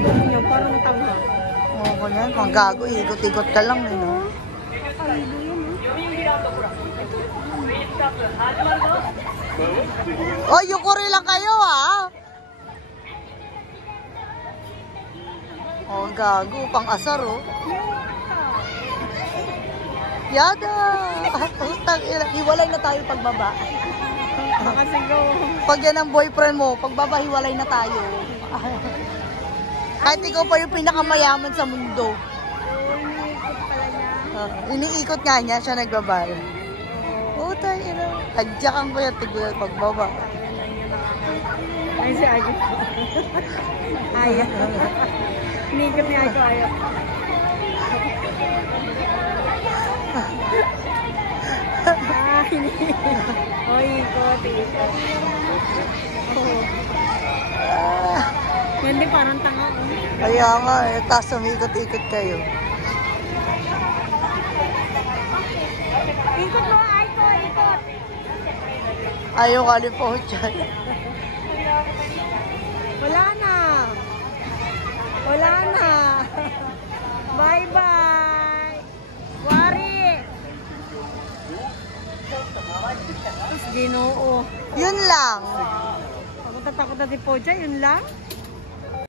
yung niya, parang tanga. Oo, ganyan. Pang gago, ikot-ikot ka lang, eh, no? Ay, yun, Oh, yukuri lang kayo, ah! Oh, gago. Pang-asar, oh. Yada! Utang, hiwalay na tayo pagbaba. kasi go. Pag yan ang boyfriend mo, pagbaba, hiwalay na tayo. Kahit ikaw pa yung pinakamayaman sa mundo. Iniikot pala niya. Iniikot nga niya, siya nagbabay. Utang, tagyakan ko yan, tignan pagbaba. Ay, si Ayo. Ayaw. Iniikot niya ako, ayaw. Oh, ikot. Oh. Yan din parang tanga. Kaya nga, tapos umikot-ikot kayo. Ikot mo, ay ko, ikot. Ayaw ka rin po dyan. Wala na. Wala na. Bye-bye. Wari. Tapos Ginoo. Yun lang. Takot na si Poja, yun lang.